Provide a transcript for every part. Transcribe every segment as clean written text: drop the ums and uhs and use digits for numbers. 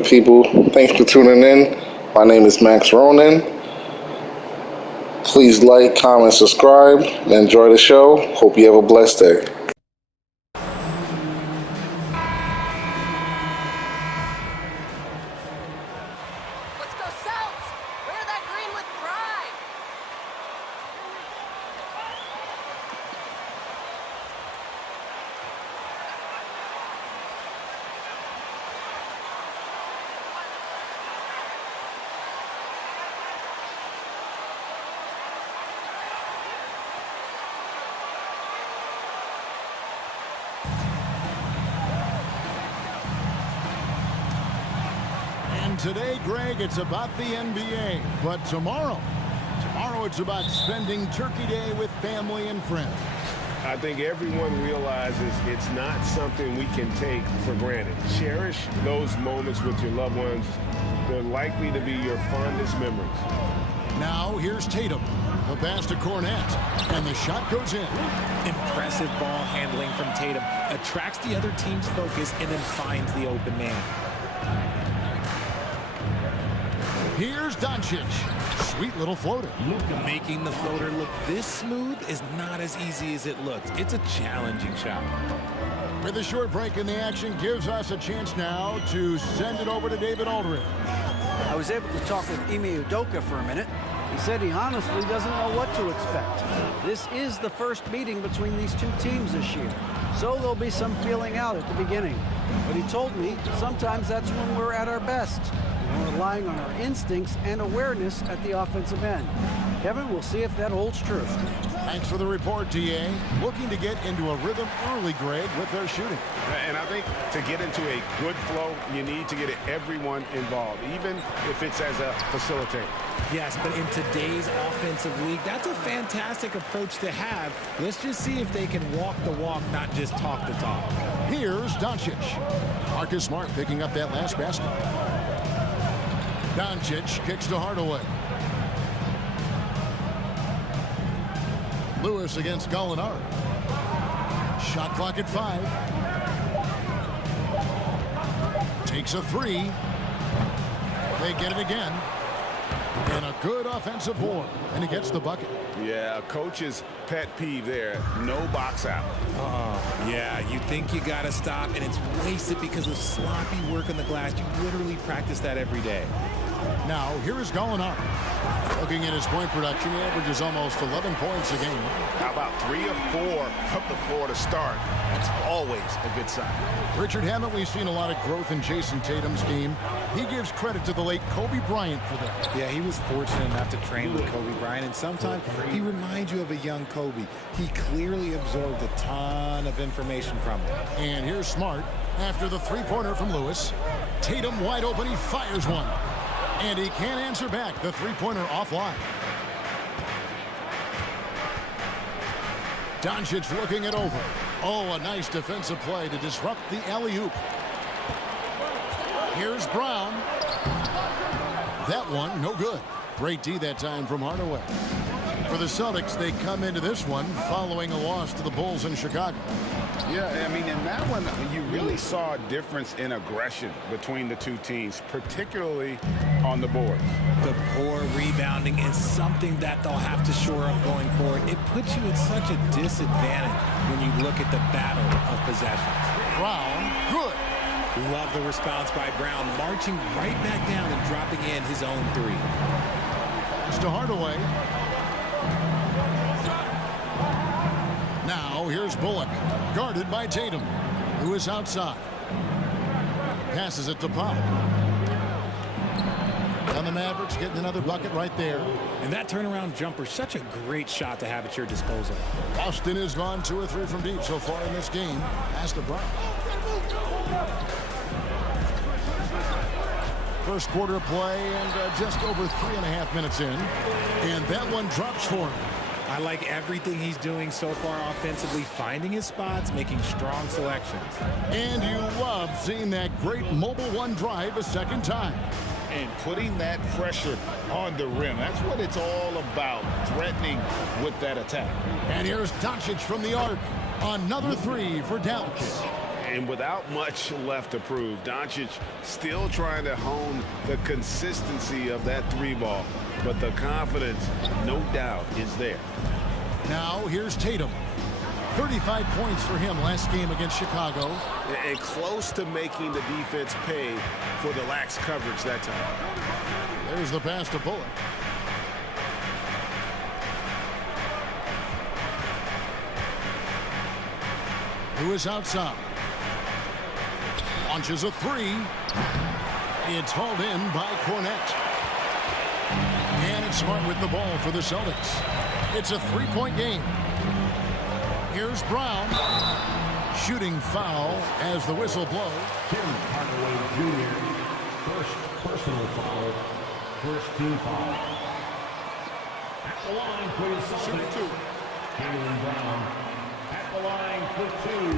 good people? Thanks for tuning in. My name is Max Ronan. Please like, comment, subscribe, and enjoy the show. Hope you have a blessed day. Let's go Celts! Wear that green with pride! Today, Greg, it's about the NBA, but tomorrow it's about spending Turkey Day with family and friends. I think everyone realizes it's not something we can take for granted. Cherish those moments with your loved ones. They're likely to be your fondest memories. Now, here's Tatum. The pass to Cornette, and the shot goes in. Impressive ball handling from Tatum. Attracts the other team's focus and then finds the open man. Here's Doncic. Sweet little floater. Making the floater look this smooth is not as easy as it looks. It's a challenging shot. With a short break in the action, gives us a chance now to send it over to David Aldridge. I was able to talk with Ime Udoka for a minute. He said he honestly doesn't know what to expect. This is the first meeting between these two teams this year, so there'll be some feeling out at the beginning. But he told me sometimes that's when we're at our best. We're relying on our instincts and awareness at the offensive end. Kevin, we'll see if that holds true. Thanks for the report, D.A. Looking to get into a rhythm early, Greg, with their shooting. And I think to get into a good flow, you need to get everyone involved, even if it's as a facilitator. Yes, but in today's offensive league, that's a fantastic approach to have. Let's just see if they can walk the walk, not just talk the talk. Here's Doncic. Marcus Smart picking up that last basket. Doncic kicks to Hardaway. Lewis against Gallinari. Shot clock at 5. Takes a 3. They get it again. And a good offensive board. And he gets the bucket. Yeah, a coach's pet peeve there. No box out. Oh, yeah, you think you got to stop, and it's wasted because of sloppy work on the glass. You literally practice that every day. Now, here is Gallinari. Looking at his point production, he averages almost 11 points a game. How about 3 or 4 from the floor to start? That's always a good sign. Richard, haven't we seen a lot of growth in Jason Tatum's game? He gives credit to the late Kobe Bryant for that. Yeah, he was fortunate enough to train with Kobe Bryant, and sometimes he reminds you of a young Kobe. He clearly absorbed a ton of information from him. And here's Smart after the three-pointer from Lewis. Tatum wide open, he fires one. And he can't answer back. The three-pointer offline. Doncic looking it over. Oh, a nice defensive play to disrupt the alley-oop. Here's Brown. That one, no good. Great D that time from Hardaway. For the Celtics, they come into this one following a loss to the Bulls in Chicago. Yeah, I mean, in that one, you really saw a difference in aggression between the two teams, particularly on the boards. The poor rebounding is something that they'll have to shore up going forward. It puts you at such a disadvantage when you look at the battle of possessions. Brown, good. Love the response by Brown, marching right back down and dropping in his own 3. Pass to Hardaway. Now here's Bullock, guarded by Tatum, who is outside. Passes it to Powell. And the Mavericks getting another bucket right there. And that turnaround jumper, such a great shot to have at your disposal. Boston has gone 2 or 3 from deep so far in this game. Pass to Brown. First quarter of play and just over 3.5 minutes in. And that one drops for him. I like everything he's doing so far offensively, finding his spots, making strong selections. And you love seeing that great mobile one drive a second time. And putting that pressure on the rim. That's what it's all about, threatening with that attack. And here's Doncic from the arc. Another 3 for Dallas. And without much left to prove, Doncic still trying to hone the consistency of that three ball. But the confidence, no doubt, is there. Now here's Tatum. 35 points for him last game against Chicago. And close to making the defense pay for the lax coverage that time. There's the pass to Bullock. Lewis outside. Launches a three. It's hauled in by Cornette. And it's Smart with the ball for the Celtics. It's a three-point game. Here's Brown. Shooting foul as the whistle blows. Tim Hardaway Jr. First personal foul. First team foul. At the line for the Celtics. Jaylen Brown. At the line for two.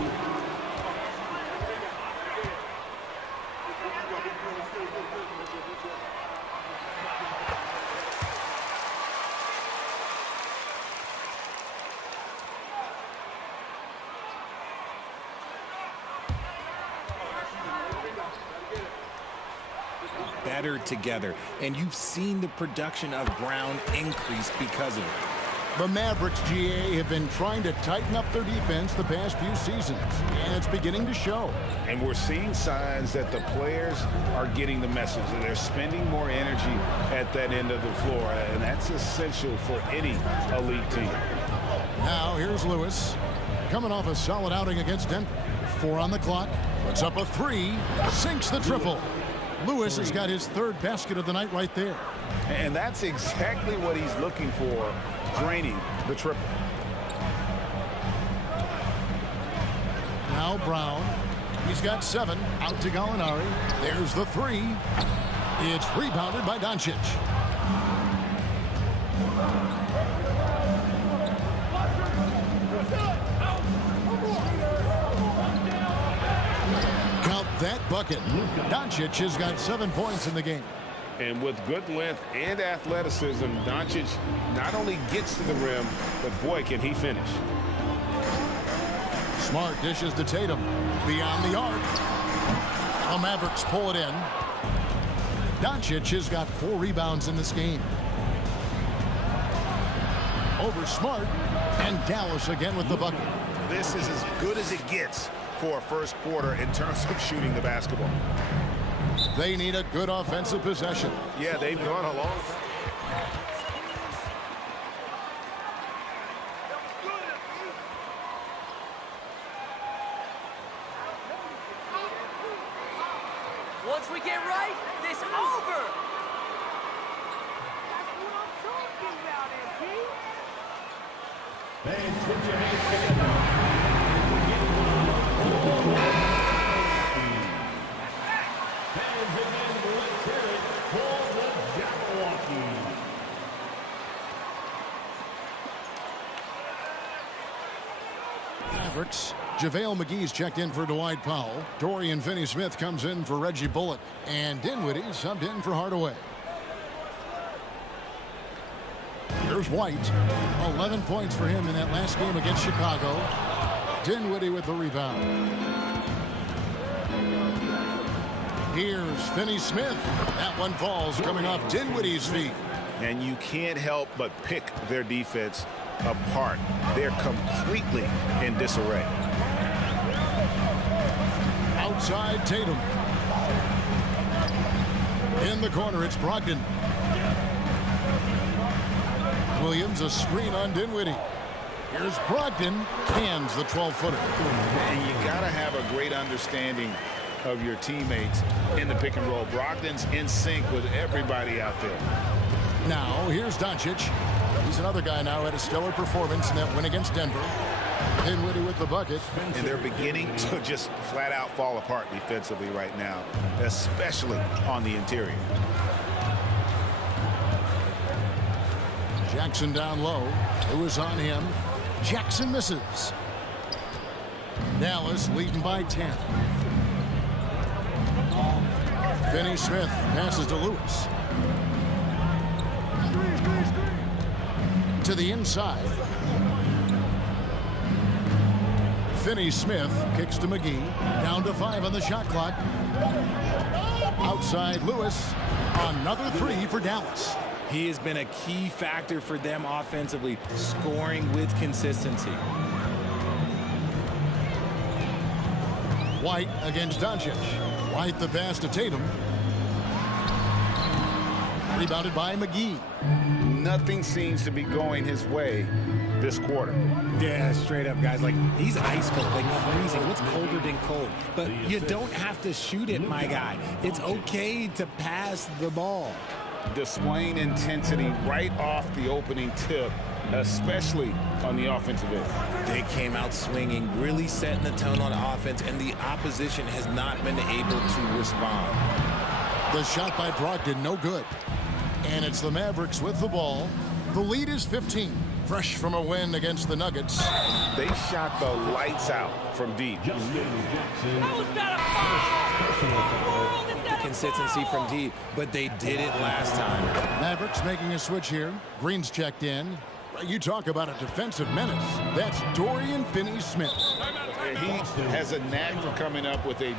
Better together, and you've seen the production of Brown increase because of it. The Mavericks, GA, have been trying to tighten up their defense the past few seasons, and it's beginning to show. And we're seeing signs that the players are getting the message, and they're spending more energy at that end of the floor, and that's essential for any elite team. Now here's Lewis, coming off a solid outing against Denver. 4 on the clock, puts up a three, sinks the triple. Lewis has got his third basket of the night right there. And that's exactly what he's looking for, draining the triple. Now Brown. He's got 7. Out to Gallinari. There's the three. It's rebounded by Doncic. Count that bucket. Doncic has got 7 points in the game. And with good length and athleticism, Doncic not only gets to the rim, but boy, can he finish. Smart dishes to Tatum. Beyond the arc. The Mavericks pull it in. Doncic has got 4 rebounds in this game. Over Smart. And Dallas again with the bucket. This is as good as it gets for a first quarter in terms of shooting the basketball. They need a good offensive possession. Yeah, they've gone a long Once we get right, this over. Fans, put your hands together. Fans again, let's hear it for the Jabberwocky. Mavericks. JaVale McGee's checked in for Dwight Powell. Dorian Finney-Smith comes in for Reggie Bullock. And Dinwiddie subbed in for Hardaway. Here's White. 11 points for him in that last game against Chicago. Dinwiddie with the rebound. Here's Finney-Smith. That one falls coming off Dinwiddie's feet. And you can't help but pick their defense apart. They're completely in disarray. Outside Tatum. In the corner, it's Brogdon. Williams, a screen on Dinwiddie. Here's Brogdon, cans the 12-footer. And you got to have a great understanding of your teammates in the pick and roll. Brogdon's in sync with everybody out there. Now, here's Doncic. He's another guy now had a stellar performance in that win against Denver. Dinwiddie with the bucket. And they're beginning to just flat out fall apart defensively right now, especially on the interior. Jackson down low. It was on him. Jackson misses. Dallas leading by 10. Finney-Smith passes to Lewis. To the inside. Finney-Smith kicks to McGee. Down to 5 on the shot clock. Outside Lewis. Another 3 for Dallas. He has been a key factor for them offensively, scoring with consistency. White against Doncic. White the pass to Tatum. Rebounded by McGee. Nothing seems to be going his way this quarter. Yeah, straight up, guys. Like, he's ice cold, like freezing. What's colder than cold? But you don't have to shoot it, my guy. It's okay to pass the ball. Displaying intensity right off the opening tip, especially on the offensive end. They came out swinging, really setting the tone on offense, and the opposition has not been able to respond. The shot by Brogdon, no good. And it's the Mavericks with the ball. The lead is 15. Fresh from a win against the Nuggets. They shot the lights out from deep. The consistency from deep, but they did it last time. Mavericks making a switch here. Green's checked in. You talk about a defensive menace. That's Dorian Finney-Smith. He has a knack for coming up with a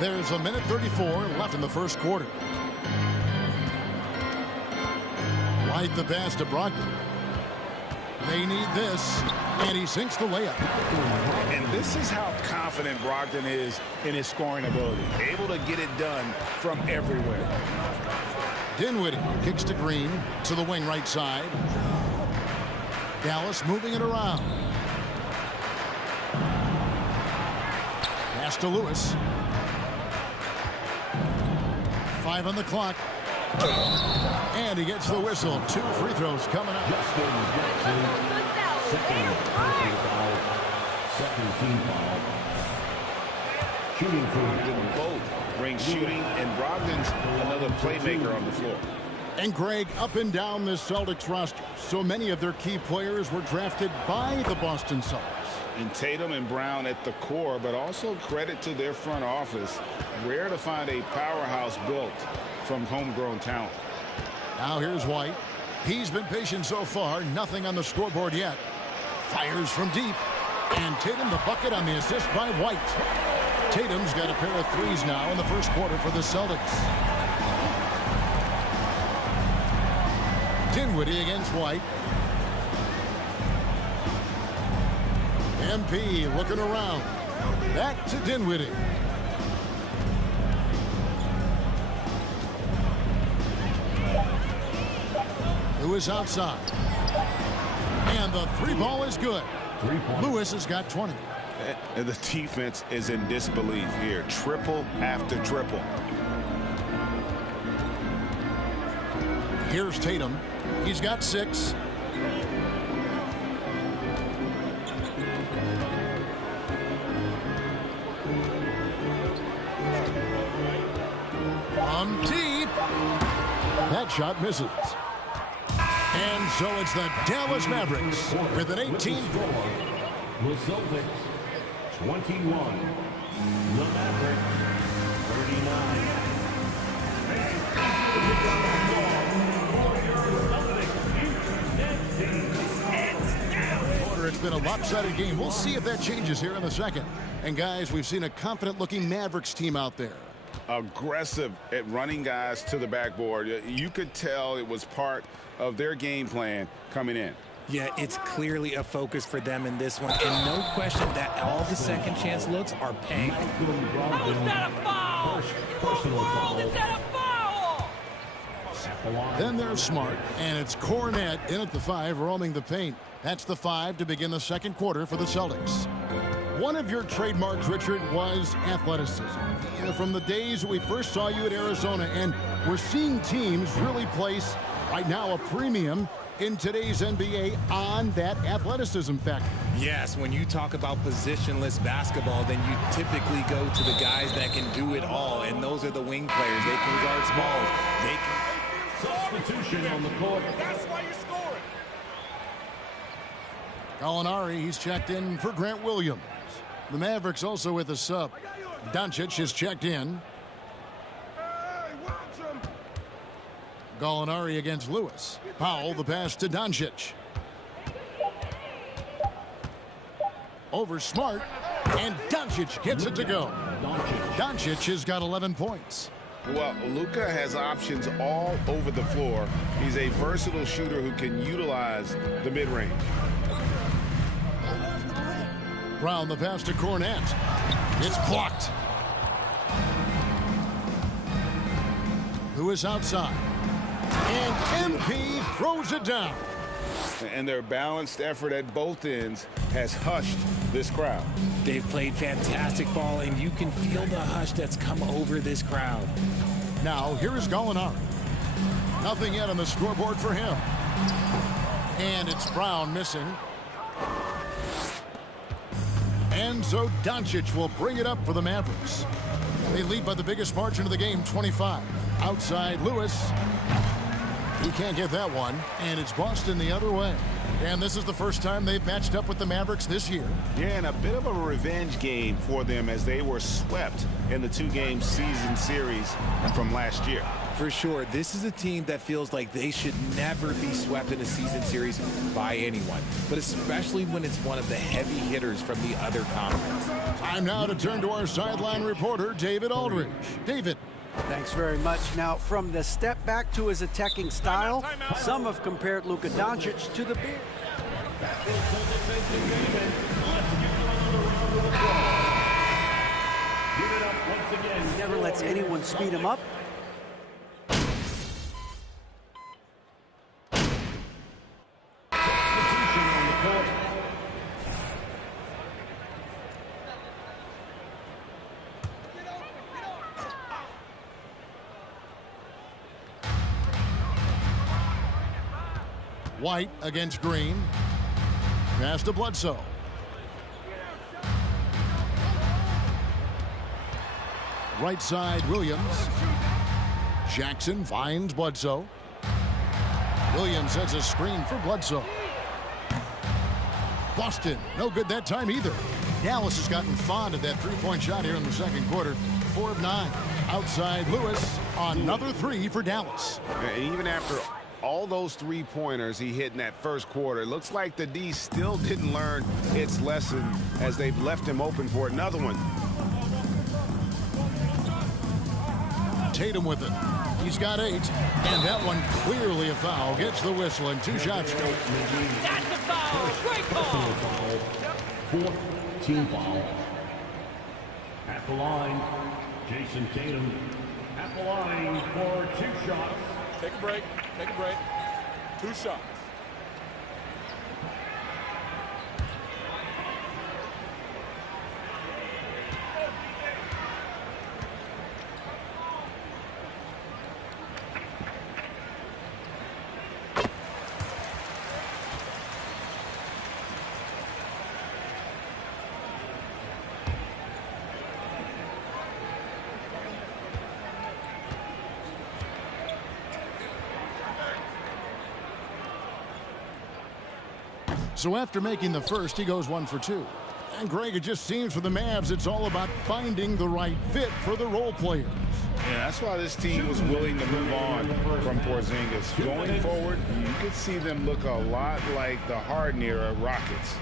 There's a minute 34 left in the first quarter. White the pass to Brogdon. They need this, and he sinks the layup. And this is how confident Brogdon is in his scoring ability. Able to get it done from everywhere. Dinwiddie kicks to Green to the wing right side. Dallas moving it around. Pass to Lewis. 5 on the clock. And he gets the whistle. 2 free throws coming up. Shooting Brogdon both bring shooting, and Brogdon's another playmaker on the floor. And Greg, up and down this Celtics roster, so many of their key players were drafted by the Boston Celtics. And Tatum and Brown at the core, but also credit to their front office. Rare to find a powerhouse built from homegrown talent. Now here's White. He's been patient so far. Nothing on the scoreboard yet. Fires from deep. And Tatum the bucket on the assist by White. Tatum's got a pair of threes now in the first quarter for the Celtics. Dinwiddie against White. MP looking around. Back to Dinwiddie. Lewis outside. And the 3-ball is good. Lewis has got 20. And the defense is in disbelief here. Triple after triple. Here's Tatum. He's got 6. From deep. That shot misses. And so it's the Dallas Mavericks with an 18-point. The Celtics 21. The Mavericks 39. It's been a lopsided game. We'll see if that changes here in the second. And guys, we've seen a confident-looking Mavericks team out there. Aggressive at running guys to the backboard. You could tell it was part of their game plan coming in. Yeah, it's clearly a focus for them in this one. And no question that all the second chance looks are paying. How is that a foul? Personal foul. Is that a foul? Then there's Smart, and it's Cornette in at the 5, roaming the paint. That's the 5 to begin the second quarter for the Celtics. One of your trademarks, Richard, was athleticism. From the days we first saw you at Arizona, and we're seeing teams really place, right now, a premium in today's NBA on that athleticism factor. Yes, when you talk about positionless basketball, then you typically go to the guys that can do it all, and those are the wing players. They can guard smalls. They can... Substitution on the court. That's why you're scoring. Gallinari, he's checked in for Grant Williams. The Mavericks also with a sub. Doncic is checked in. Gallinari against Lewis. Powell, the pass to Doncic. Over Smart, and Doncic gets it to go. Doncic has got 11 points. Well, Luka has options all over the floor. He's a versatile shooter who can utilize the mid-range. Brown, the pass to Cornette. It's blocked. Lewis outside. And MP throws it down. And their balanced effort at both ends has hushed this crowd. They've played fantastic ball, and you can feel the hush that's come over this crowd. Now, here is Gallinari. Nothing yet on the scoreboard for him. And it's Brown missing. And so Doncic will bring it up for the Mavericks. They lead by the biggest margin of the game, 25. Outside Lewis. He can't get that one. And it's Boston the other way. And this is the first time they've matched up with the Mavericks this year. Yeah, and a bit of a revenge game for them as they were swept in the two-game season series from last year. For sure, this is a team that feels like they should never be swept in a season series by anyone, but especially when it's one of the heavy hitters from the other conference. Time now to turn to our sideline reporter, David Aldridge. David. Thanks very much. Now, from the step back to his attacking style, some have compared Luka Doncic to the beard. He never lets anyone speed him up. White against Green. Pass to Bledsoe. Right side, Williams. Jackson finds Bledsoe. Williams sets a screen for Bledsoe. Boston, no good that time either. Dallas has gotten fond of that three-point shot here in the second quarter. 4 of 9. Outside Lewis, another 3 for Dallas. And even after all those three-pointers he hit in that first quarter, it looks like the D still didn't learn its lesson as they've left him open for another one. Tatum with it. He's got 8, and that one clearly a foul. Gets the whistle and 2 shots. That's a foul. Great call. Fourth team foul. At the line, Jason Tatum. At the line for 2 shots. Take a break. Take a break. 2 shots. So after making the first, he goes 1 for 2. And Greg, it just seems for the Mavs, it's all about finding the right fit for the role players. Yeah, that's why this team was willing to move on from Porzingis. Going forward, you could see them look a lot like the Harden-era Rockets.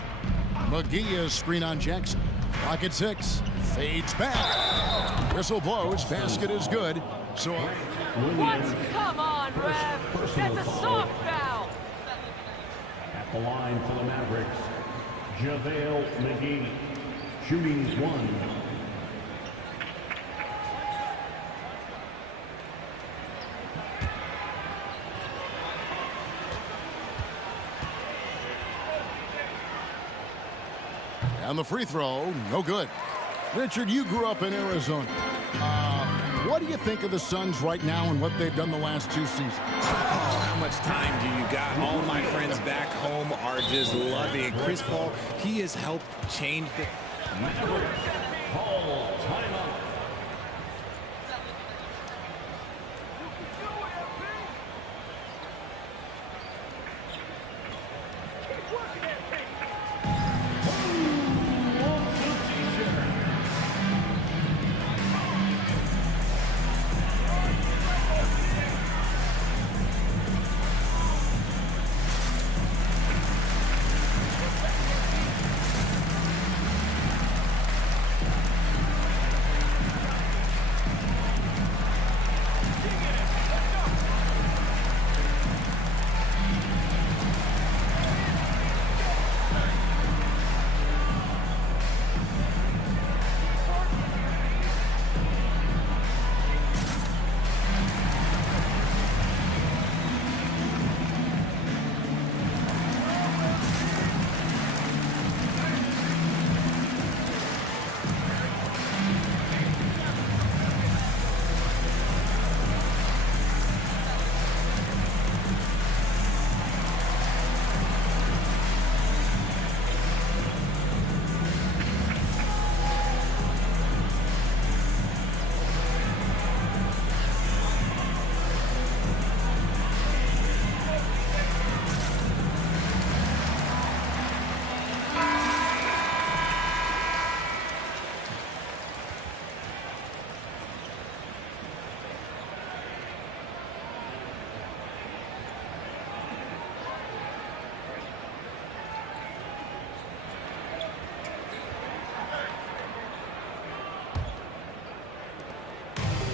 McGee is screen on Jackson. Clock at 6. Fades back. Whistle blows. Basket is good. So What? Come on, Rev. That's a soft foul. At the line for the Mavericks, JaVale McGee, shooting 1. And the free throw, no good. Richard, you grew up in Arizona. What do you think of the Suns right now and what they've done the last 2 seasons? Oh, how much time do you got? All my friends back home are just loving it. Chris Paul, he has helped change the... Mavericks, call timeout.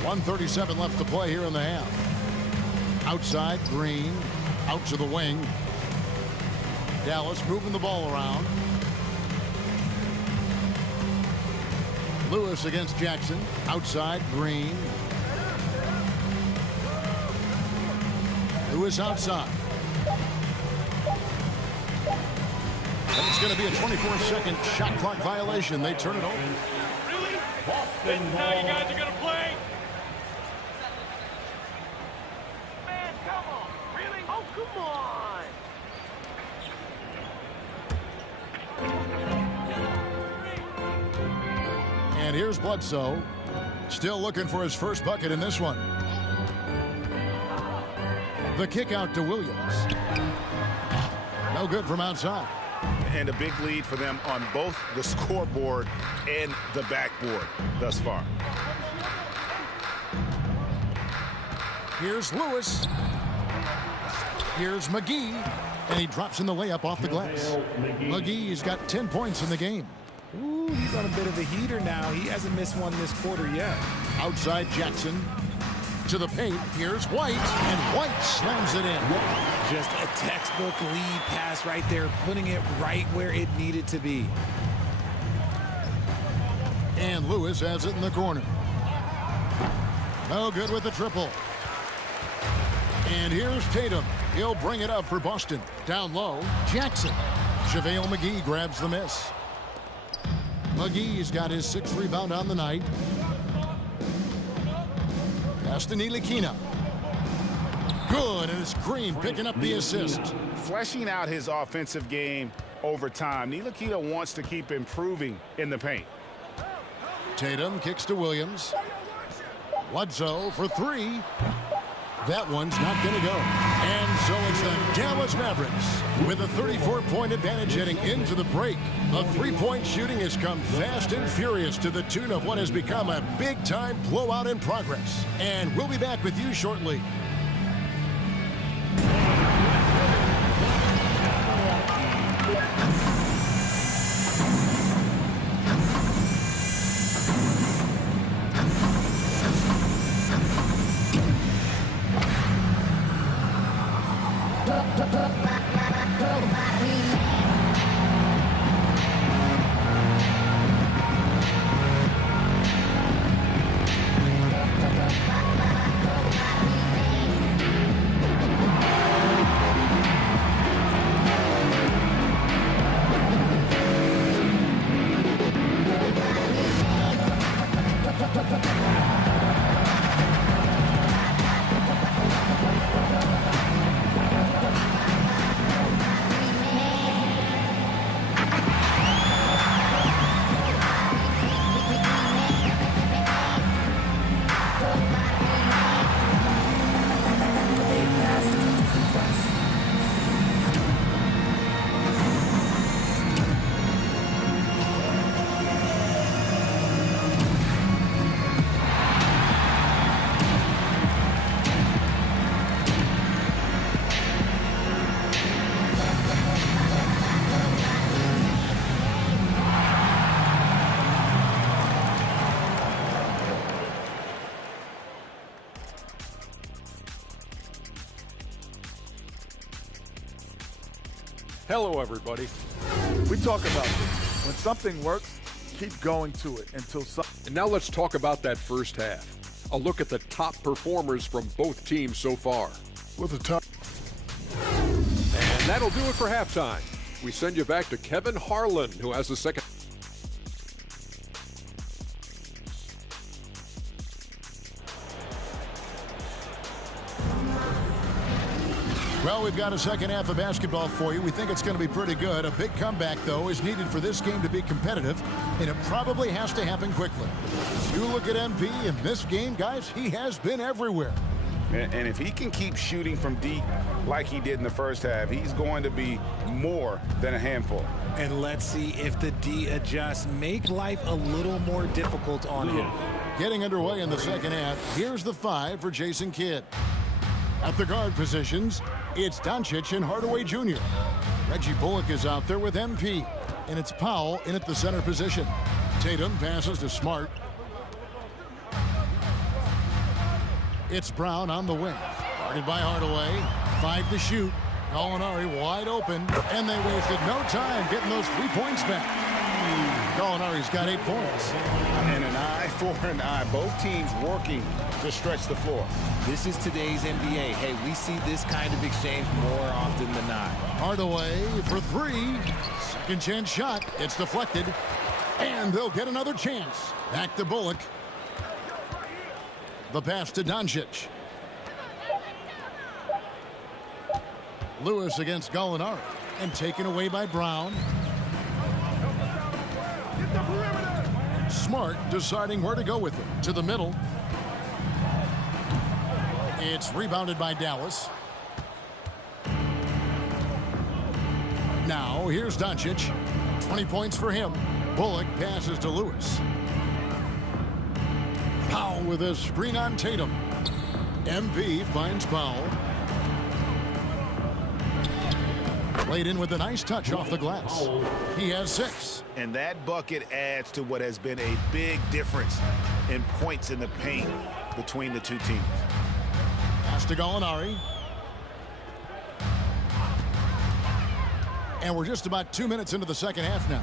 .137 left to play here in the half. Outside, Green. Out to the wing. Dallas moving the ball around. Lewis against Jackson. Outside, Green. Lewis outside. And it's going to be a 24-second shot clock violation. They turn it over. Really? This is how you guys are going to play? Man, come on. Really? Oh, come on. And here's Bledsoe. Still looking for his first bucket in this one. The kick out to Williams. No good from outside. And a big lead for them on both the scoreboard and the backboard thus far. Here's Lewis. Here's McGee. And he drops in the layup off the glass. McGee's got 10 points in the game. Ooh, he's on a bit of a heater now. He hasn't missed one this quarter yet. Outside Jackson. To the paint. Here's White. And White slams it in. Just a textbook lead pass right there, putting it right where it needed to be. And Lewis has it in the corner. No good with the triple. And here's Tatum. He'll bring it up for Boston. Down low, Jackson. JaVale McGee grabs the miss. McGee's got his 6th rebound on the night. Pass to Ntilikina. Good, and it's Green picking up the assist. Fleshing out his offensive game over time. Ntilikina wants to keep improving in the paint. Tatum kicks to Williams. Bledsoe for 3. That one's not going to go. And so it's the Dallas Mavericks with a 34-point advantage heading into the break. The three-point shooting has come fast and furious to the tune of what has become a big-time blowout in progress. And we'll be back with you shortly. Hello, everybody. We talk about this. When something works, keep going to it until something. And now let's talk about that first half. A look at the top performers from both teams so far. With the top. And that'll do it for halftime. We send you back to Kevin Harlan, who has the second. Well, we've got a second half of basketball for you. We think it's going to be pretty good. A big comeback, though, is needed for this game to be competitive, and it probably has to happen quickly. You look at MP in this game, guys, he has been everywhere. And if he can keep shooting from deep like he did in the first half, he's going to be more than a handful. And let's see if the D adjusts, make life a little more difficult on him. Getting underway in the second half, here's the 5 for Jason Kidd. At the guard positions, it's Doncic and Hardaway Jr. Reggie Bullock is out there with MP, and it's Powell in at the center position. Tatum passes to Smart. It's Brown on the wing. Guarded by Hardaway. 5 to shoot. Gallinari wide open, and they wasted no time getting those 3 points back. Gallinari's got 8 points. And an eye for an eye. Both teams working to stretch the floor. This is today's NBA. Hey, we see this kind of exchange more often than not. Hardaway for 3. Second chance shot. It's deflected. And they'll get another chance. Back to Bullock. The pass to Doncic. Lewis against Gallinari. And taken away by Brown. Smart deciding where to go with it. To the middle. It's rebounded by Dallas. Now, here's Doncic. 20 points for him. Bullock passes to Lewis. Powell with a screen on Tatum. MP finds Powell. Played in with a nice touch off the glass. He has 6. And that bucket adds to what has been a big difference in points in the paint between the two teams. Pass to Gallinari. And we're just about 2 minutes into the second half now.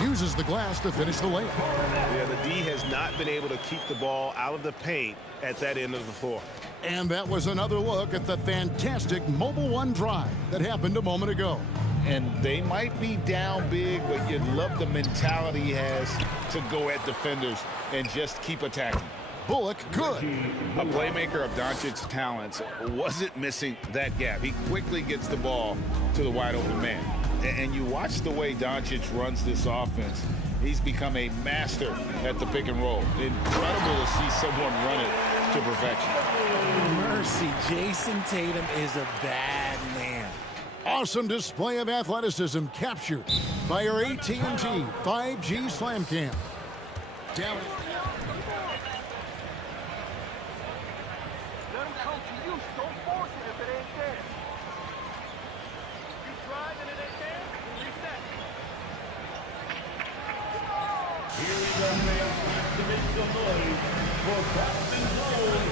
Uses the glass to finish the layup. Yeah, the D has not been able to keep the ball out of the paint at that end of the floor. And that was another look at the fantastic Mobile One drive that happened a moment ago. And they might be down big, but you love the mentality he has to go at defenders and just keep attacking. Bullock good. A playmaker of Doncic's talents wasn't missing that gap. He quickly gets the ball to the wide open man. And you watch the way Doncic runs this offense. He's become a master at the pick and roll. Incredible to see someone run it to perfection. Mercy, Jason Tatum is a bad man. Awesome display of athleticism captured by our AT&T 5G Slam Cam. Down. Let him come to you. Don't force it if it ain't there. You try and it ain't there, you reset. Here we go, man. To make some noise for Boston's own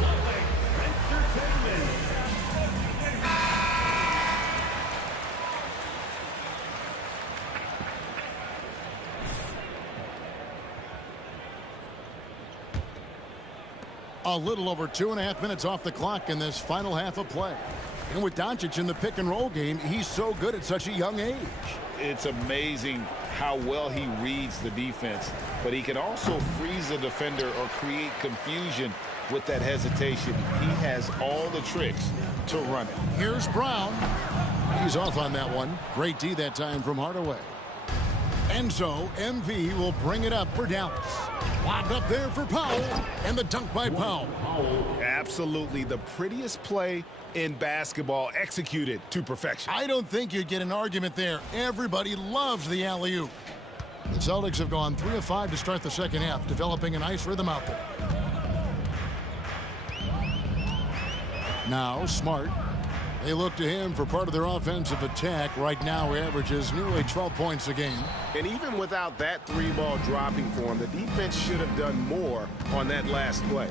Celtics Entertainment. A little over 2.5 minutes off the clock in this final half of play. And with Doncic in the pick and roll game, he's so good at such a young age. It's amazing how well he reads the defense, but he can also freeze a defender or create confusion with that hesitation. He has all the tricks to run it. Here's Brown. He's off on that one. Great D that time from Hardaway. And so MV will bring it up for Dallas. Lobbed up there for Powell, and the dunk by Powell. Absolutely the prettiest play in basketball, executed to perfection. I don't think you'd get an argument there. Everybody loves the alley-oop. The Celtics have gone 3 of 5 to start the second half, developing a nice rhythm out there. Now Smart. They look to him for part of their offensive attack. Right now, he averages nearly 12 points a game. And even without that three ball dropping for him, the defense should have done more on that last play.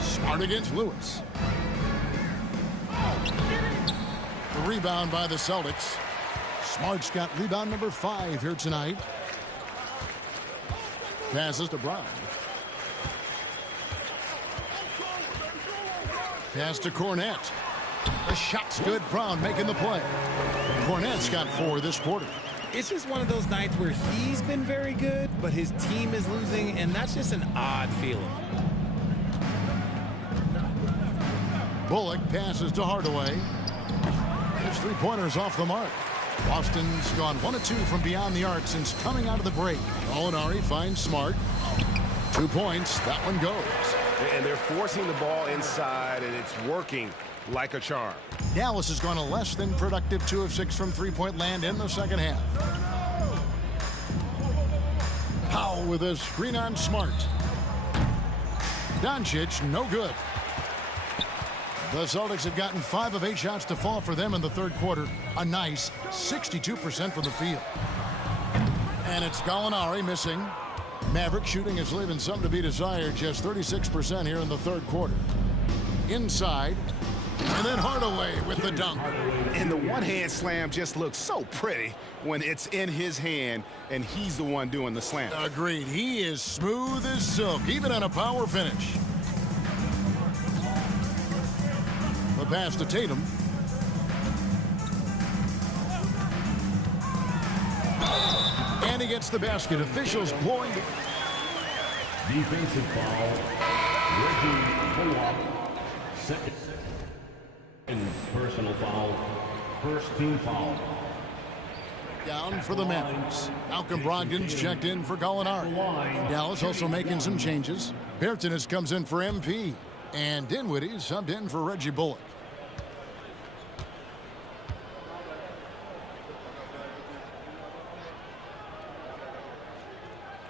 Smart against Lewis. The rebound by the Celtics. Smart's got rebound number 5 here tonight. Passes to Brown. Pass to Cornette. The shot's good. Brown making the play. Cornette's got 4 this quarter. It's just one of those nights where he's been very good, but his team is losing, and that's just an odd feeling. Bullock passes to Hardaway. His three-pointers off the mark. Boston's gone 1 of 2 from beyond the arc since coming out of the break. Gallinari finds Smart. 2 points. That one goes. And they're forcing the ball inside, and it's working like a charm. Dallas has gone a less than productive 2 of 6 from three-point land in the second half. Powell with a screen on Smart. Doncic, no good. The Celtics have gotten 5 of 8 shots to fall for them in the third quarter. A nice 62% from the field. And it's Gallinari missing. Maverick shooting is leaving something to be desired. Just 36% here in the third quarter. Inside. And then Hardaway with the dunk. And the one-hand slam just looks so pretty when it's in his hand and he's the one doing the slam. Agreed. He is smooth as silk, even on a power finish. The pass to Tatum. And he gets the basket. Officials blowing. Defensive foul. Reggie Bullock. Second. And personal foul. First team foul. Down for the Mavs. Malcolm Brogdon's checked in for Gallinari. Dallas also making some changes. Bertans comes in for MP. And Dinwiddie subbed in for Reggie Bullock.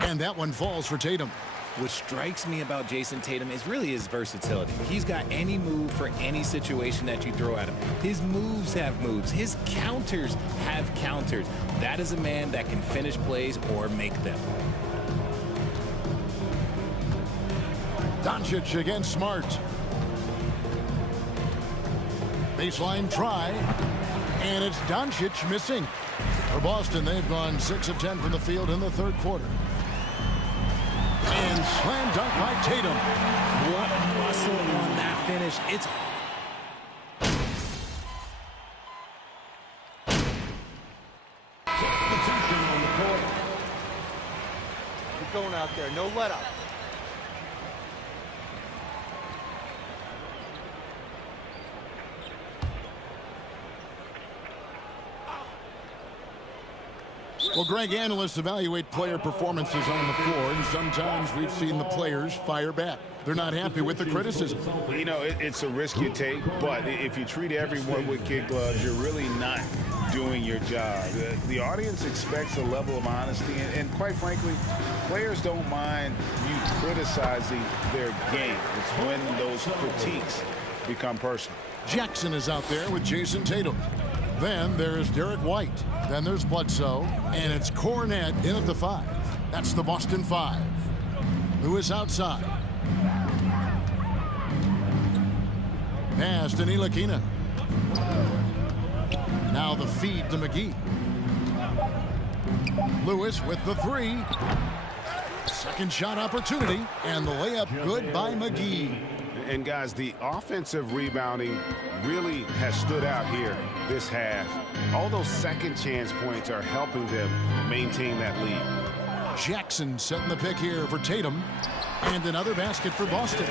And that one falls for Tatum. What strikes me about Jason Tatum is really his versatility. He's got any move for any situation that you throw at him. His moves have moves. His counters have counters. That is a man that can finish plays or make them. Doncic against Smart. Baseline try. And it's Doncic missing. For Boston, they've gone 6 of 10 from the field in the third quarter. And slam dunk by Tatum. What muscle on that finish. It's Substitution on the court. Keep going out there. No let up. Well, Greg, analysts evaluate player performances on the floor, and sometimes we've seen the players fire back. They're not happy with the criticism. You know, it's a risk you take, but if you treat everyone with kid gloves, you're really not doing your job. The audience expects a level of honesty, and quite frankly, players don't mind you criticizing their game. It's when those critiques become personal. Jackson is out there with Jason Tatum. Then there's Derek White. Then there's Bledsoe. And it's Cornette in at the 5. That's the Boston 5. Lewis outside. Pass to Ntilikina. Now the feed to McGee. Lewis with the 3. Second shot opportunity. And the layup good by McGee. And guys, the offensive rebounding really has stood out here this half. All those second chance points are helping them maintain that lead. Jackson setting the pick here for Tatum. And another basket for Boston.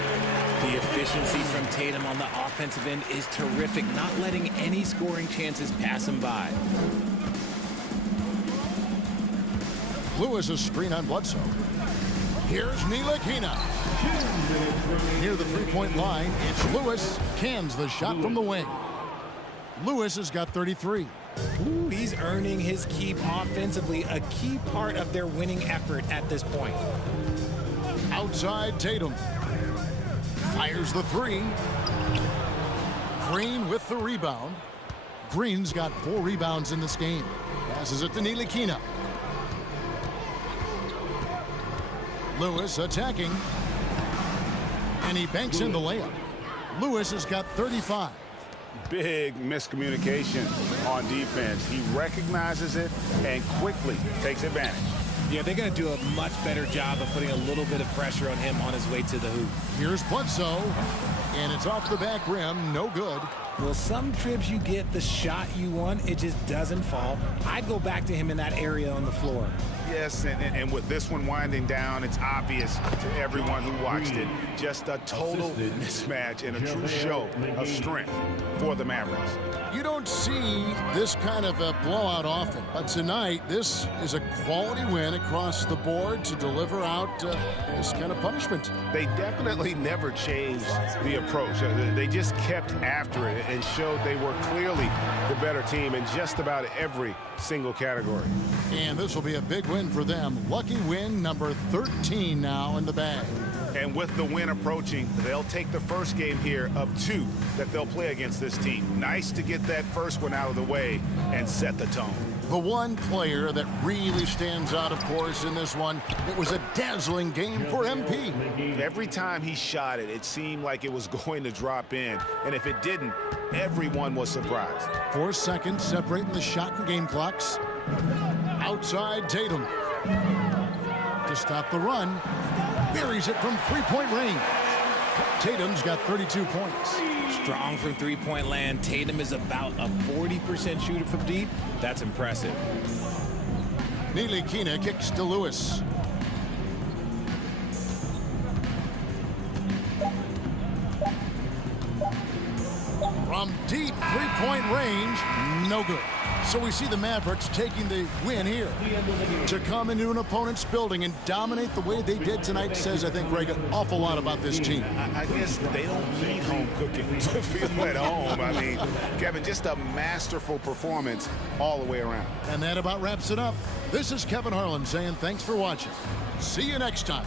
The efficiency from Tatum on the offensive end is terrific, not letting any scoring chances pass him by. Lewis a screen on Bledsoe. Here's Ntilikina. Near the three-point line, it's Lewis. Cans the shot from the wing. Lewis has got 33. Ooh, he's earning his keep offensively, a key part of their winning effort at this point. Outside Tatum. Fires the 3. Green with the rebound. Green's got 4 rebounds in this game. Passes it to Ntilikina. Lewis attacking. And he banks in the layup. Lewis has got 35. Big miscommunication on defense. He recognizes it and quickly takes advantage. Yeah, they're going to do a much better job of putting a little bit of pressure on him on his way to the hoop. Here's Bledsoe. And it's off the back rim. No good. Well, some trips you get the shot you want, it just doesn't fall. I'd go back to him in that area on the floor. Yes, and with this one winding down, it's obvious to everyone who watched it. Just a total mismatch and a true show of strength for the Mavericks. You don't see this kind of a blowout often, but tonight this is a quality win across the board to deliver out this kind of punishment. They definitely never changed the approach. They just kept after it and showed they were clearly the better team in just about every single category. And this will be a big win for them. Lucky win number 13 now in the bag. And with the win approaching, they'll take the first game here of 2 that they'll play against this team. Nice to get that first one out of the way and set the tone. The one player that really stands out, of course, in this one, it was a dazzling game for MP. Every time he shot it, it seemed like it was going to drop in. And if it didn't, everyone was surprised. 4 seconds separating the shot and game clocks. Outside Tatum. To stop the run. Buries it from three-point range. Tatum's got 32 points. Strong from three-point land. Tatum is about a 40% shooter from deep. That's impressive. Ntilikina kicks to Lewis. From deep three-point range, no good. So we see the Mavericks taking the win here. To come into an opponent's building and dominate the way they did tonight says, I think, Greg, an awful lot about this team. I guess they don't need home cooking to feel at home. I mean, Kevin, just a masterful performance all the way around. And that about wraps it up. This is Kevin Harlan saying thanks for watching. See you next time.